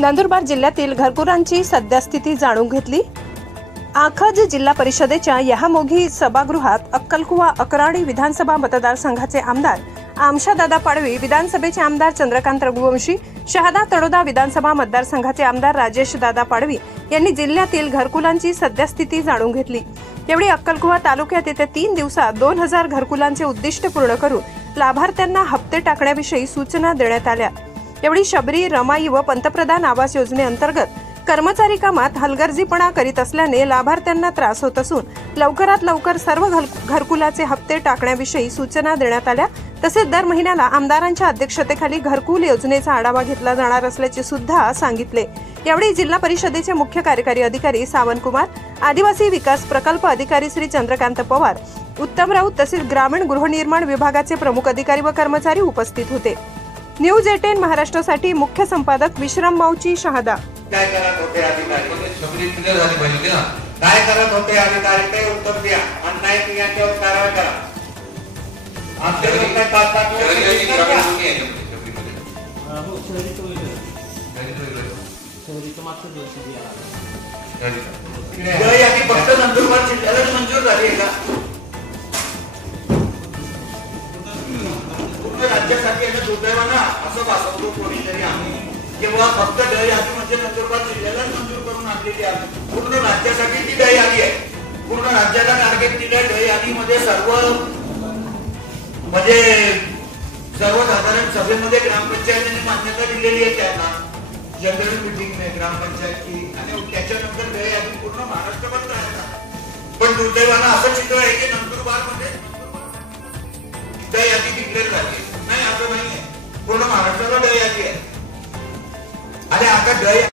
नंदुरबार जिल्ह्यातील घरकुलांची सद्यस्थिती जाणून घेतली। आखज जिल्हा परिषदेच्या यहामोगी सभागृहात अक्कलकुवा अक्राणी विधानसभा मतदारसंघाचे आमदार आमशादादा पाडवी, विधानसभेचे आमदार चंद्रकांत रघुवंशी, शहादा तळोदा विधानसभा मतदारसंघाचे आमदार राजेश दादा पाडवी यांनी जिल्ह्यातील घरकुलांची सद्यस्थिती जाणून घेतली। यावेळी अक्कलकुवा तालुक्यात येत्या 3 दिवसात 2000 घरकुलांचे उद्दिष्ट पूर्ण करून लाभार्थ्यांना हप्ते टाकण्याविषयी सूचना देण्यात आल्या। यावेळी शबरी, रमाई व पंतप्रधान आवास योजनेअंतर्गत कर्मचारी कामात हलगर्जीपणा करीत असल्याने लाभार्थ्यांना त्रास होत असून लवकरात लवकर सर्व घरकुलाचे हप्ते टाकण्याविषयी सूचना देण्यात आल्या। तसेच दर महिन्याला आमदारांच्या अध्यक्षतेखाली घरकुल योजनेचा आढावा घेतला जाणार असल्याचे सुद्धा सांगितले। यावेळी जिल्हा परिषदेचे मुख्य कार्यकारी अधिकारी सावंत कुमार, आदिवासी विकास प्रकल्प अधिकारी श्री चंद्रकांत पवार, उत्तम राऊत तसेच ग्रामीण गृहनिर्माण विभागाचे प्रमुख अधिकारी व कर्मचारी उपस्थित होते। न्यूज 18 महाराष्ट्रासाठी मुख्य संपादक विश्राम माऊची, शहादा। काय करत होते अधिकारी? शबरी क्लिअर झाली पाहिजे ना। काय करत होते अधिकारी ते उत्तर द्या आणि नाही की याच्यावर कारवाई करा। आपले लोक काय पाहतात हो, शहरी तो शहरीचं मात्र यादी फक्त नंदुरबार जिल्ह्याला मंजूर झाली आहे का? पूर्ण राज्यासाठी याचं दुर्दैवानं असं भासवतो कोणीतरी आम्ही किंवा फक्त डळ यादी म्हणजे नंदुरबार जिल्ह्याला मंजूर करून आणलेली आहे। पूर्ण राज्यासाठी ती डळ यादी आहे। पूर्ण राज्याला टार्गेट दिलं आहे। डळ यादीमध्ये म्हणजे सर्वसाधारण सभेमध्ये ग्रामपंचायतीने मान्यता दिलेली आहे त्यांना, जनरल मीटिंग में ग्रामपंचायतची, आणि त्याच्यानंतर डळ यादी पूर्ण महाराष्ट्रभर आहे। पण दुर्दैवानं असं चित्र आहे की नंदुरबार मध्ये डळ यादी डिक्लेअर झाली नाही, असं नाहीये। पूर्ण महाराष्ट्राला डळ यादी आहे आणि आता डळ